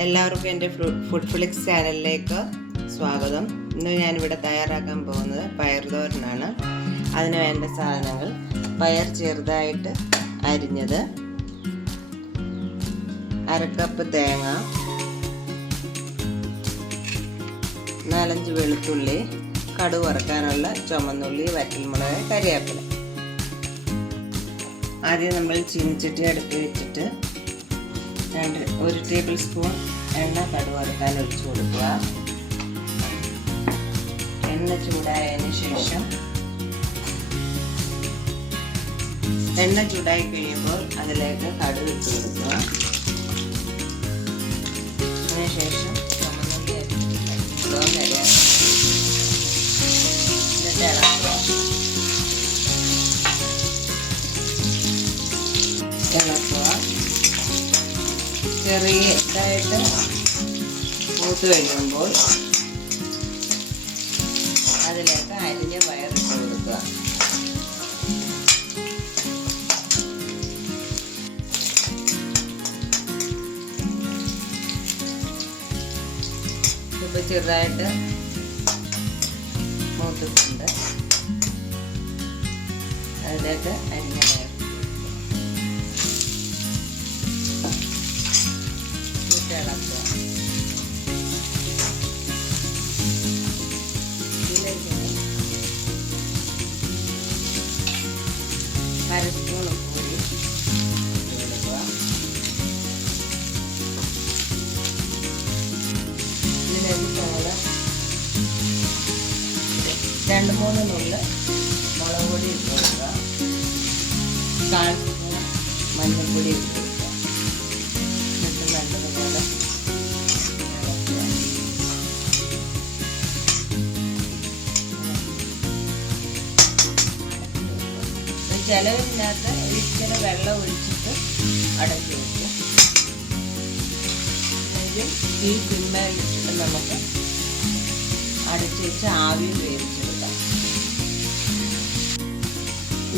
എല്ലാവർക്കും എൻ്റെ food Flix ചാനലിലേക്ക് സ്വാഗതം. ഇന്ന് ഞാനിവിടെ തയ്യാറാക്കാൻ പോകുന്നത് പയർ തോരനാണ്. അതിന് വേണ്ട സാധനങ്ങൾ: പയർ ചെറുതായിട്ട് അരിഞ്ഞത്, 1/2 കപ്പ് തേങ്ങ, 4-5 വെളുത്തുള്ളി, കടുക് വറുക്കാനുള്ള ചുമന്നുള്ളി, വറ്റൽമുളക്, കറിവേപ്പില. ആദ്യം നമ്മൾ ചീനിച്ചട്ടി അടുപ്പ് വെച്ചിട്ട് 1 ടേബിൾ സ്പൂൺ എണ്ണ കടുക് വറുക്കാൻ ഒഴിച്ചു കൊടുക്കുക. എണ്ണ ചൂടായതിനു ശേഷം എണ്ണ ചൂടായി കഴിയുമ്പോൾ അതിലേക്ക് കടുക് ഇട്ട് കൊടുക്കുക. അതിനുശേഷം ചുമന്നുള്ളി എന്നിട്ട് ഇളക്കുക. ചെറിയതായിട്ട് മൂത്ത് കഴിയുമ്പോൾ അതിലേക്ക് അരിഞ്ഞ പയറിട്ട് കൊടുക്കുക. ഇപ്പോൾ ചെറുതായിട്ട് മൂത്തിട്ടുണ്ട്. അതിലേക്ക് അരിഞ്ഞ പയർ ഇളക്കുക. അര സ്പൂൺ കൂടി കൊടുക്കുക. ഇതിലേക്ക് ഞങ്ങൾ 2-3 നുള്ള് മുളക് പൊടി ഇട്ട് കൊടുക്കുക. 1/4 സ്പൂൺ മഞ്ഞൾപ്പൊടി ഇട്ട് കൊടുക്കുക. എന്നിട്ട് നല്ലതുപോലെ ചിലവിനകത്ത് ഇച്ചിരി വെള്ളം ഒഴിച്ചിട്ട് അടച്ചു വയ്ക്കും. ഈ സിമ്മയിൽ ഇട്ടിട്ട് നമുക്ക് അടച്ചു വെച്ച് ആവിയിൽ വേവിച്ചെടുക്കാം.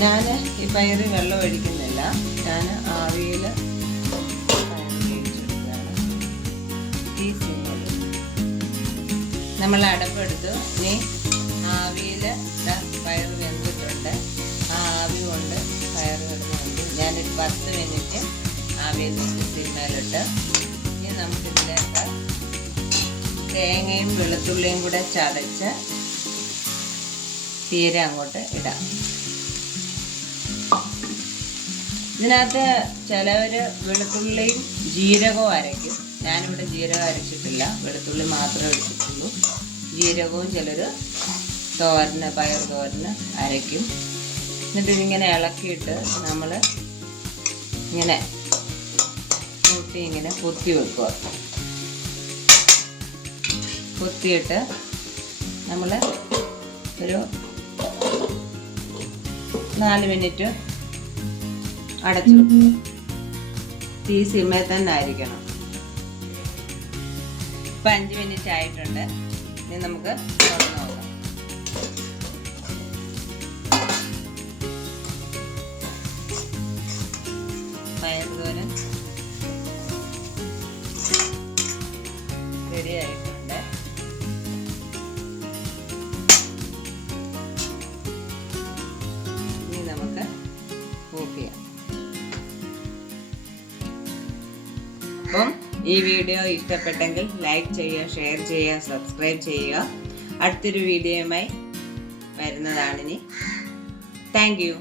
ഞാൻ ഈ പയറ് വെള്ളം ഒഴിക്കുന്നില്ല, ഞാൻ ആവിയിൽ വേവിച്ചെടുക്കുകയാണ്. ഈ സിമ്മയിൽ നമ്മൾ അടപ്പെടുത്ത് ഇനി ആവിയിൽ പയർ വെന്തിട്ടുണ്ട്. ആ ആവി കൊണ്ട് പയർ കിടന്നുണ്ട്. ഞാനൊരു 10 മിനിറ്റ് ആവിയിൽ വെച്ച് സിമ്മയിലിട്ട് ഇനി നമുക്കിതിലേക്ക് തേങ്ങയും വെളുത്തുള്ളിയും കൂടെ ചതച്ച് തീരെ അങ്ങോട്ട് ഇടാം. ഇതിനകത്ത് ചിലവർ വെളുത്തുള്ളിയും ജീരകവും അരയ്ക്കും. ഞാനിവിടെ ജീരകം അരച്ചിട്ടില്ല, വെളുത്തുള്ളി മാത്രമേ എടുത്തിട്ടുള്ളൂ. ജീരകവും ചിലർ തോരന്, പയർ തോരന് അരയ്ക്കും. എന്നിട്ട് ഇതിങ്ങനെ ഇളക്കിയിട്ട് നമ്മൾ ഇങ്ങനെ കൂട്ടി ഇങ്ങനെ കുത്തി വെക്കുക. കുത്തിയിട്ട് നമ്മൾ ഒരു 4 മിനിറ്റ് അടച്ചു വെക്കുക. തീ സിമ്മയിൽ തന്നെ ആയിരിക്കണം. ഇപ്പം 5 മിനിറ്റ് ആയിട്ടുണ്ട്. ഇനി നമുക്ക് തുറന്ന് നോക്കാം. പയർ തോരൻ റെഡി ആയിട്ടുണ്ട്. ഇനി നമുക്ക് ഓഫ് ചെയ്യാം. അപ്പം ഈ വീഡിയോ ഇഷ്ടപ്പെട്ടെങ്കിൽ ലൈക്ക് ചെയ്യുക, ഷെയർ ചെയ്യുക, സബ്സ്ക്രൈബ് ചെയ്യുക. അടുത്തൊരു വീഡിയോയുമായി വരുന്നതാണിനി. Thank you.